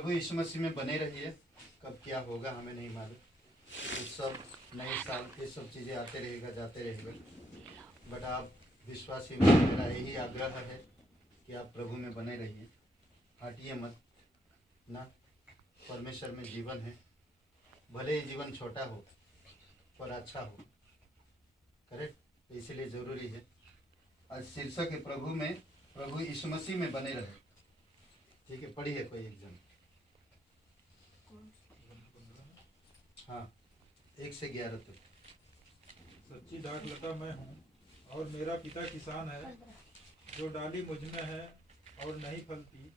प्रभु यीशु मसीह में बने रहिए। कब क्या होगा हमें नहीं मालूम। तो सब नए साल के सब चीज़ें आते रहेगा जाते रहेगा, बट आप विश्वासी में मेरा यही आग्रह है कि आप प्रभु में बने रहिए, हटिए मत ना। परमेश्वर में जीवन है, भले ही जीवन छोटा हो पर अच्छा हो, करेक्ट। इसीलिए ज़रूरी है आज शीर्षक है प्रभु में, प्रभु यीशु मसीह में बने रहे। ठीक है, पढ़िए कोई एग्जाम। हाँ, 1 से 11 तक। सच्ची दाखलता मैं हूँ और मेरा पिता किसान है। जो डाली मुझ में है और नहीं फलती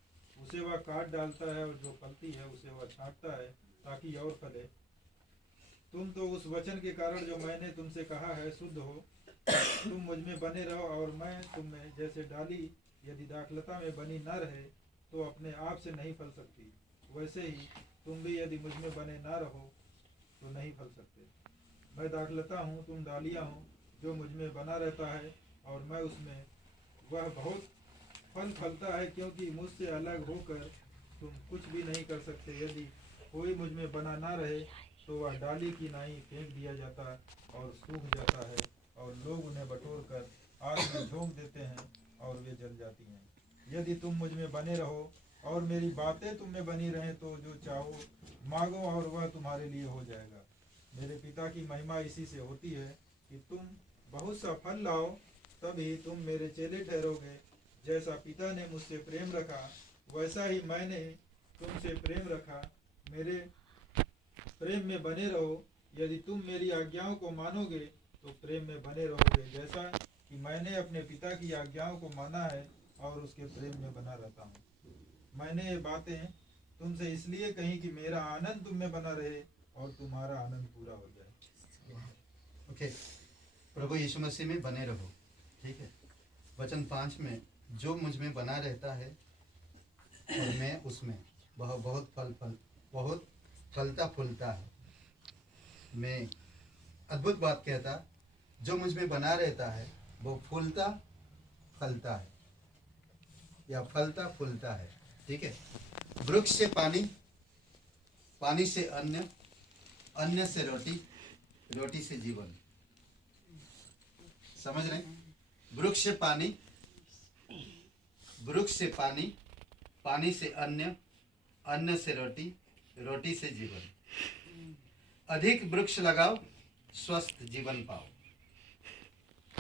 उसे वह काट डालता है, और जो फलती है उसे वह छांटता है ताकि और फले। तुम तो उस वचन के कारण जो मैंने तुमसे कहा है शुद्ध हो। तुम मुझ में बने रहो और मैं तुम में। जैसे डाली यदि दाखलता में बनी न रहे तो अपने आप से नहीं फल सकती, वैसे ही तुम भी यदि मुझ में बने ना रहो तो नहीं फल सकते। मैं दाखलता हूँ, तुम डालियाँ हो। जो मुझ में बना रहता है और मैं उसमें, वह बहुत फल फलता है, क्योंकि मुझसे अलग होकर तुम कुछ भी नहीं कर सकते। यदि कोई मुझ में बना ना रहे तो वह डाली की नाई फेंक दिया जाता और सूख जाता है, और लोग उन्हें बटोर कर आग में झोंक देते हैं और वे जल जाती हैं। यदि तुम मुझ में बने रहो और मेरी बातें तुम में बनी रहें तो जो चाहो मांगो और वह तुम्हारे लिए हो जाएगा। मेरे पिता की महिमा इसी से होती है कि तुम बहुत सा फल लाओ, तभी तुम मेरे चेले ठहरोगे। जैसा पिता ने मुझसे प्रेम रखा वैसा ही मैंने तुमसे प्रेम रखा। मेरे प्रेम में बने रहो। यदि तुम मेरी आज्ञाओं को मानोगे तो प्रेम में बने रहोगे, जैसा कि मैंने अपने पिता की आज्ञाओं को माना है और उसके प्रेम में बना रहता हूँ। मैंने ये बातें तुमसे इसलिए कही कि मेरा आनंद तुम में बना रहे और तुम्हारा आनंद पूरा हो जाए। ओके, प्रभु यीशु मसीह में बने रहो। ठीक है, वचन 5 में, जो मुझ में बना रहता है और मैं उसमें, वह बहुत फलता फूलता है। मैं अद्भुत बात कहता, जो मुझ में बना रहता है वो फूलता फलता है या फलता फूलता है। ठीक है, वृक्ष से पानी, पानी से अन्न, अन्न से रोटी, रोटी से जीवन। समझ रहे? वृक्ष से पानी, वृक्ष से पानी, पानी से अन्न, अन्न से रोटी, रोटी से जीवन। अधिक वृक्ष लगाओ, स्वस्थ जीवन पाओ।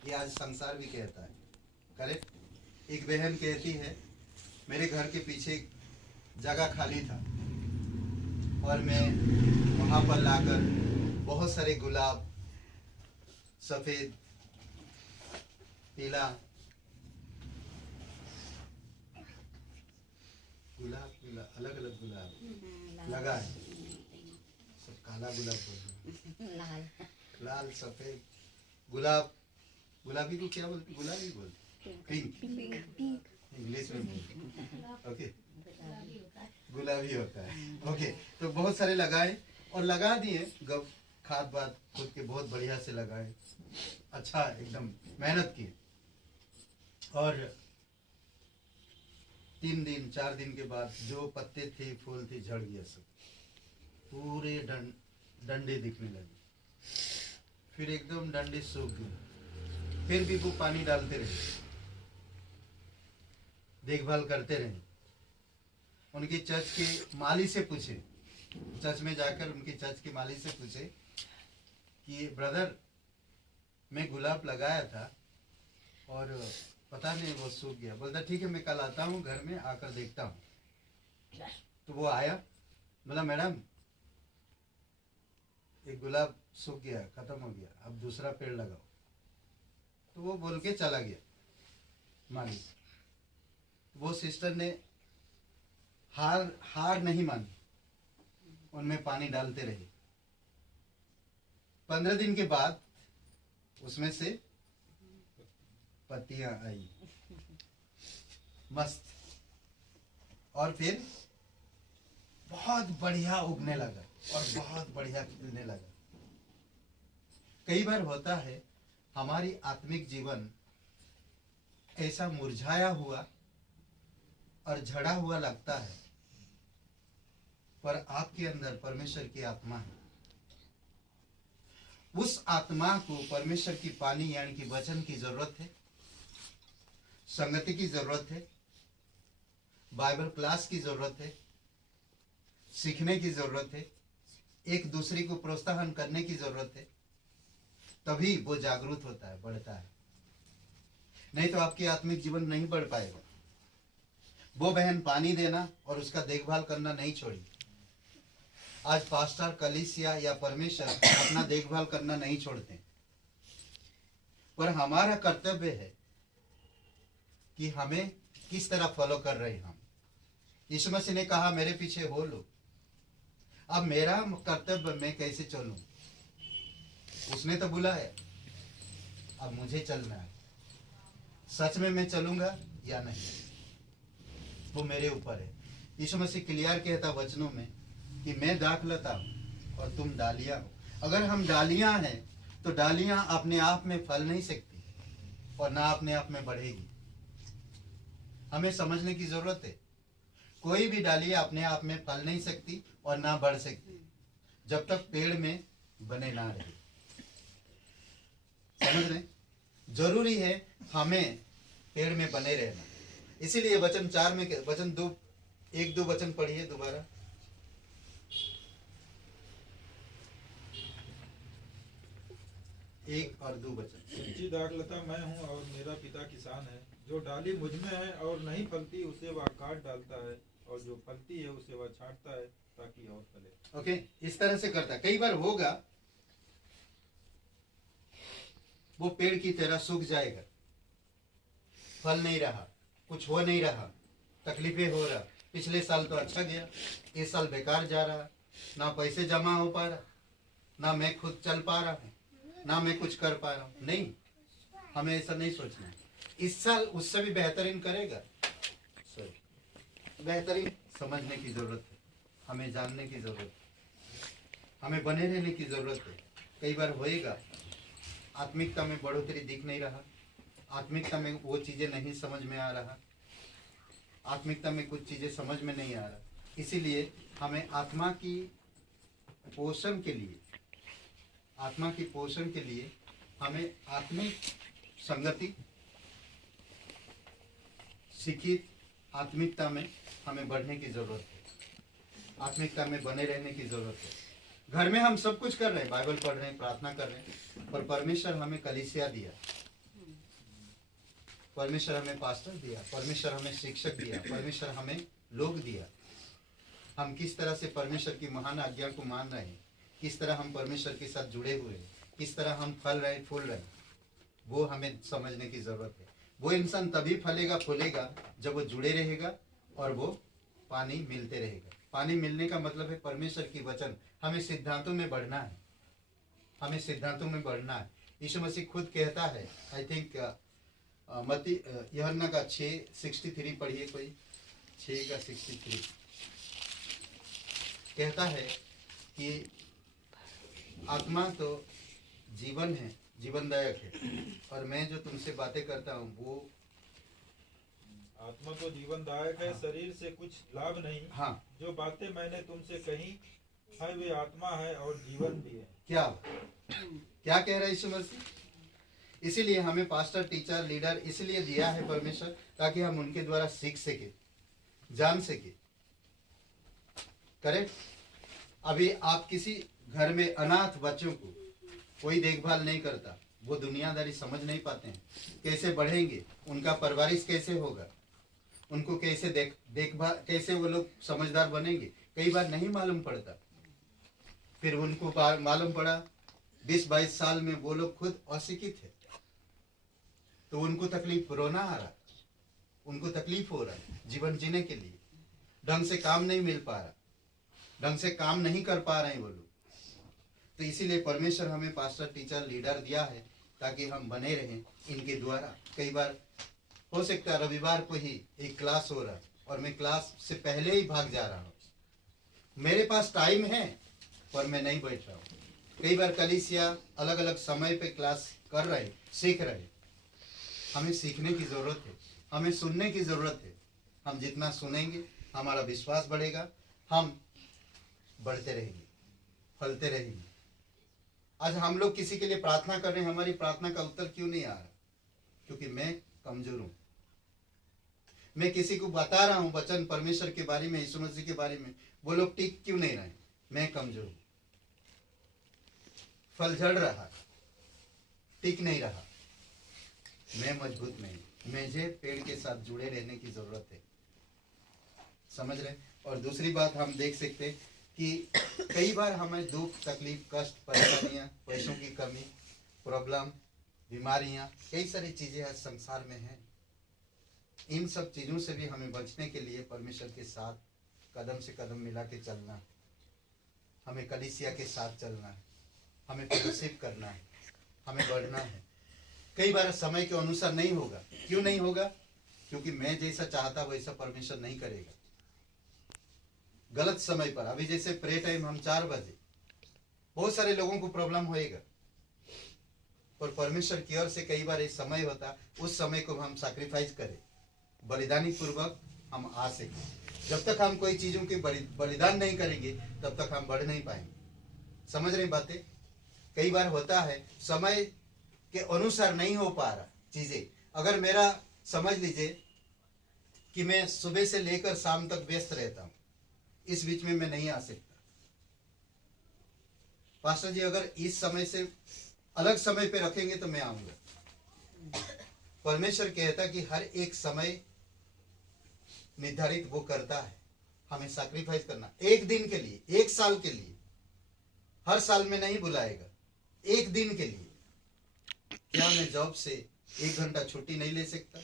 ये आज संसार भी कहता है, करेक्ट। एक बहन कहती है, मेरे घर के पीछे जगह खाली था और मैं वहाँ पर लाकर बहुत सारे गुलाब, सफ़ेद, पीला, गुलाब अलग अलग गुलाब लगाए। सब काला गुलाब बोलते हैं, लाल सफ़ेद गुलाब। गुलाबी को क्या बोलते? गुलाबी बोलते, पिंक इंग्लिश में बोलते। ओके, गुलाबी होता है। ओके, तो बहुत सारे लगाए और लगा दिए, खाद बात खुद के बहुत बढ़िया से लगाए, अच्छा एकदम मेहनत की। और 3 दिन 4 दिन के बाद जो पत्ते थे, फूल थे, झड़ गया सब, पूरे डंडे दिखने लगे। फिर एकदम डंडे सूख गए। फिर भी वो पानी डालते रहे, देखभाल करते रहे। उनके चर्च के माली से पूछे, चर्च में जाकर उनके चर्च के माली से पूछे कि ब्रदर, मैं गुलाब लगाया था और पता नहीं वो सूख गया। बोलता ठीक है, मैं कल आता हूँ, घर में आकर देखता हूँ। तो वो आया, बोला मैडम एक गुलाब सूख गया, खत्म हो गया, अब दूसरा पेड़ लगाओ। तो वो बोल के चला गया माली। वो सिस्टर ने हार नहीं मानी, उनमें पानी डालते रहे। 15 दिन के बाद उसमें से पत्तियां आई, मस्त, और फिर बहुत बढ़िया उगने लगा और बहुत बढ़िया खिलने लगा। कई बार होता है हमारी आत्मिक जीवन ऐसा मुरझाया हुआ और झड़ा हुआ लगता है, पर आपके अंदर परमेश्वर की आत्मा है। उस आत्मा को परमेश्वर की पानी यानी कि वचन की जरूरत है, संगति की जरूरत है, बाइबल क्लास की जरूरत है, सीखने की जरूरत है, एक दूसरे को प्रोत्साहन करने की जरूरत है। तभी वो जागरूक होता है, बढ़ता है। नहीं तो आपकी आत्मिक जीवन नहीं बढ़ पाएगा। वो बहन पानी देना और उसका देखभाल करना नहीं छोड़ी। आज पास्टर, कलीसिया या परमेश्वर अपना देखभाल करना नहीं छोड़ते, पर हमारा कर्तव्य है कि हमें किस तरह फॉलो कर रहे हैं हम। यीशु मसीह ने कहा मेरे पीछे हो लो। अब मेरा कर्तव्य मैं कैसे चलूं? उसने तो बुलाया, अब मुझे चलना है। सच में मैं चलूंगा या नहीं, वो मेरे ऊपर है। यीशु मसीह क्लियर कहता वचनों में कि मैं दाखलता हूं और तुम डालियां हो। अगर हम डालियां हैं तो डालियां अपने आप में फल नहीं सकती और ना अपने आप में बढ़ेगी। हमें समझने की जरूरत है, कोई भी डालियां अपने आप में फल नहीं सकती और ना बढ़ सकती जब तक पेड़ में बने ना रहे। समझ रहे? जरूरी है हमें पेड़ में बने रहना। इसीलिए वचन 4 में वचन 2 1-2 वचन पढ़िए दोबारा। एक और 2 वचन। सच्ची दाखलता मैं हूँ और मेरा पिता किसान है। जो डाली मुझ में है और नहीं फलती उसे वह काट डालता है, और जो फलती है उसे वह छांटता है ताकि और फले। ओके, इस तरह से करता। कई बार होगा वो पेड़ की तरह सूख जाएगा, फल नहीं रहा, कुछ हो नहीं रहा, तकलीफें हो रहा। पिछले साल तो अच्छा गया, इस साल बेकार जा रहा, ना पैसे जमा हो पा रहा, ना मैं खुद चल पा रहा हूँ, ना मैं कुछ कर पा रहा हूँ। नहीं, हमें ऐसा नहीं सोचना है। इस साल उससे भी बेहतरीन करेगा। बेहतरीन समझने की जरूरत है, हमें जानने की जरूरत है, हमें बने रहने की जरूरत है। कई बार होएगा आत्मिकता में बढ़ोतरी दिख नहीं रहा, आत्मिकता में वो चीजें नहीं समझ में आ रहा, आत्मिकता में कुछ चीजें समझ में नहीं आ रहा। इसीलिए हमें आत्मा की पोषण के लिए, आत्मा की पोषण के लिए हमें आत्मिक संगति, शिक्षित आत्मिकता में हमें बढ़ने की जरूरत है, आत्मिकता में बने रहने की जरूरत है। घर में हम सब कुछ कर रहे हैं, बाइबल पढ़ रहे हैं, प्रार्थना कर रहे हैं, पर परमेश्वर हमें कलीसिया दिया, परमेश्वर हमें पास्टर दिया, परमेश्वर हमें शिक्षक दिया, परमेश्वर हमें लोग दिया। हम किस तरह से परमेश्वर की महान आज्ञा को मान रहे हैं, किस तरह हम परमेश्वर के साथ जुड़े हुए हैं, किस तरह हम फल रहे फूल रहे, वो हमें समझने की जरूरत है। वो इंसान तभी फलेगा फूलेगा जब वो जुड़े रहेगा और वो पानी मिलते रहेगा। पानी मिलने का मतलब है परमेश्वर की वचन। हमें सिद्धांतों में बढ़ना है, हमें सिद्धांतों में बढ़ना है। यीशु मसीह खुद कहता है, आई थिंक मती यूहन्ना का 6:63 पढ़िए कोई, 6:63 कहता है कि आत्मा तो जीवन है, जीवनदायक है, और मैं जो तुमसे बातें करता हूँ वो आत्मा तो जीवनदायक है, हाँ। शरीर से कुछ लाभ नहीं। हाँ, जो बातें मैंने तुमसे कही है वे आत्मा है और जीवन भी है। क्या क्या कह रहा है यीशु मसीह? इसीलिए हमें पास्टर, टीचर, लीडर इसलिए दिया है परमेश्वर, ताकि हम उनके द्वारा सीख सके, जान सके। करेक्ट? अभी आप किसी घर में अनाथ बच्चों को कोई देखभाल नहीं करता, वो दुनियादारी समझ नहीं पाते हैं, कैसे बढ़ेंगे, उनका परवरिश कैसे होगा, उनको कैसे देखभाल, कैसे वो लोग समझदार बनेंगे, कई बार नहीं मालूम पड़ता। फिर उनको मालूम पड़ा 20-22 साल में वो लोग खुद अशिक्षित है, तो उनको तकलीफ, रोना आ रहा, उनको तकलीफ हो रहा है जीवन जीने के लिए, ढंग से काम नहीं मिल पा रहा, ढंग से काम नहीं कर पा रहे हैं वो लोग। तो इसीलिए परमेश्वर हमें पास्टर, टीचर, लीडर दिया है ताकि हम बने रहें इनके द्वारा। कई बार हो सकता है रविवार को ही एक क्लास हो रहा और मैं क्लास से पहले ही भाग जा रहा हूँ, मेरे पास टाइम है पर मैं नहीं बैठ रहा हूँ। कई बार कलीसिया अलग अलग समय पे क्लास कर रहे, सीख रहे। हमें सीखने की जरूरत है, हमें सुनने की जरूरत है। हम जितना सुनेंगे हमारा विश्वास बढ़ेगा, हम बढ़ते रहेंगे, फलते रहेंगे। आज हम लोग किसी के लिए प्रार्थना कर रहे हैं, हमारी प्रार्थना का उत्तर क्यों नहीं आ रहा? क्योंकि मैं कमजोर हूं। मैं किसी को बता रहा हूं वचन परमेश्वर के बारे में, यीशु मसीह के बारे में, वो लोग टिक क्यों नहीं रहे? मैं कमजोर हूं, फल झड़ रहा, टिक नहीं रहा, मैं मजबूत नहीं। मुझे पेड़ के साथ जुड़े रहने की जरूरत है। समझ रहे? और दूसरी बात हम देख सकते हैं कि कई बार हमें दुख, तकलीफ, कष्ट, परेशानियां, पैसों की कमी, प्रॉब्लम, बीमारियां, कई सारी चीजें आज संसार में हैं। इन सब चीजों से भी हमें बचने के लिए परमेश्वर के साथ कदम से कदम मिला के चलना है। हमें कलीसिया के साथ चलना है, हमें फेलोशिप करना है, हमें बढ़ना है। कई बार समय के अनुसार नहीं होगा। क्यों नहीं होगा? क्योंकि मैं जैसा चाहता वैसा परमेश्वर नहीं करेगा। गलत समय पर, अभी जैसे प्रे टाइम हम 4 बजे, बहुत सारे लोगों को प्रॉब्लम होएगा, पर परमेश्वर की ओर से कई बार एक समय होता, उस समय को हम सैक्रिफाइस करें, बलिदानी पूर्वक हम आ सकें। जब तक हम कोई चीजों के बलिदान नहीं करेंगे तब तक हम बढ़ नहीं पाएंगे। समझ रहे बातें? कई बार होता है समय के अनुसार नहीं हो पा रहा चीजें। अगर मेरा समझ लीजिए कि मैं सुबह से लेकर शाम तक व्यस्त रहता हूं, इस बीच में मैं नहीं आ सकता। पास्टर जी अगर इस समय से अलग समय पे रखेंगे तो मैं आऊंगा। परमेश्वर कहता कि हर एक समय निर्धारित वो करता है, हमें सैक्रिफाइस करना। एक दिन के लिए, एक साल के लिए, हर साल में नहीं बुलाएगा, एक दिन के लिए। क्या मैं जॉब से 1 घंटा छुट्टी नहीं ले सकता?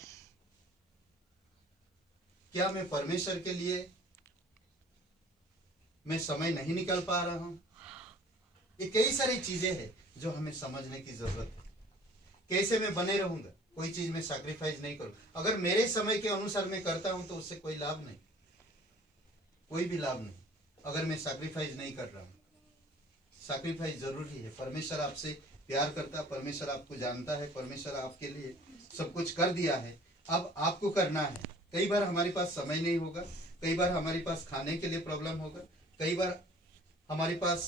क्या मैं परमेश्वर के लिए मैं समय नहीं निकाल पा रहा हूं? ये कई सारी चीजें हैं जो हमें समझने की जरूरत है। कैसे मैं बने रहूंगा? कोई चीज में सैक्रिफाइस नहीं करूं। अगर मेरे समय के अनुसार मैं करता हूं तो उससे कोई लाभ नहीं, कोई भी लाभ नहीं। अगर मैं सैक्रिफाइस नहीं कर रहा हूं, सैक्रिफाइस जरूरी है। परमेश्वर आपसे प्यार करता, परमेश्वर आपको जानता है, परमेश्वर आपके लिए सब कुछ कर दिया है, अब आपको करना है। कई बार हमारे पास समय नहीं होगा, कई बार हमारे पास खाने के लिए प्रॉब्लम होगा, कई बार हमारे पास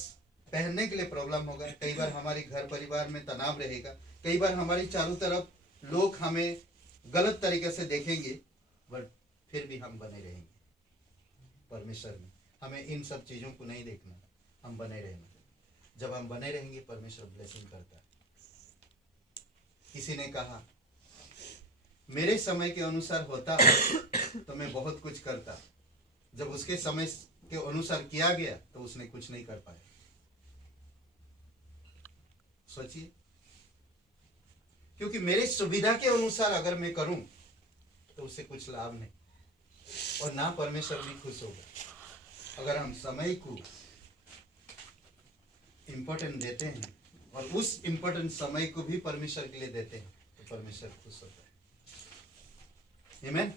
पहनने के लिए प्रॉब्लम होगा, कई बार हमारे घर परिवार में तनाव रहेगा, कई बार हमारी चारों तरफ लोग हमें गलत तरीके से देखेंगे, बट फिर भी हम बने रहेंगे परमेश्वर में। हमें इन सब चीजों को नहीं देखना, हम बने रहना। जब हम बने रहेंगे परमेश्वर ब्लेसिंग करता है। किसी ने कहा मेरे समय के अनुसार होता तो मैं बहुत कुछ करता, जब उसके समय के अनुसार किया गया तो उसने कुछ नहीं कर पाया। सोचिए, क्योंकि मेरी सुविधा के अनुसार अगर मैं करूं तो उससे कुछ लाभ नहीं, और ना परमेश्वर भी खुश होगा। अगर हम समय को इम्पोर्टेंट देते हैं और उस इम्पोर्टेंट समय को भी परमेश्वर के लिए देते हैं तो परमेश्वर खुश होता है। आमीन।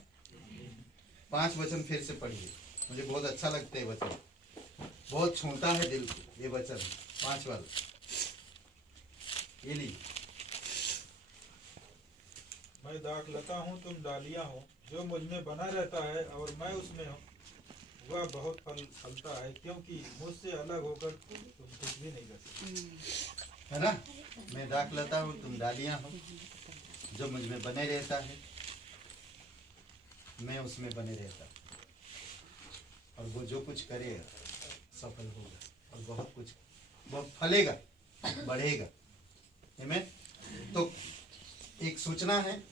5 वचन फिर से पढ़िए, मुझे बहुत अच्छा लगता है वचन, बहुत छूता है दिल को ये वचन। 5 वाला ये लीजिए। मैं दाखलता हूँ, तुम डालियाँ हो, जो मुझ में बना रहता है और मैं उसमें हूँ, वह बहुत फल फलता है, क्योंकि मुझसे अलग होकर तुम कुछ भी नहीं कर सकते। है ना? मैं दाखलता हूँ, तुम डालियाँ हो, जो मुझ में बने रहता है मैं उसमें बने रहता, और वो जो कुछ करेगा सफल होगा और बहुत कुछ बहुत फलेगा, बढ़ेगा। आमीन। तो एक सूचना है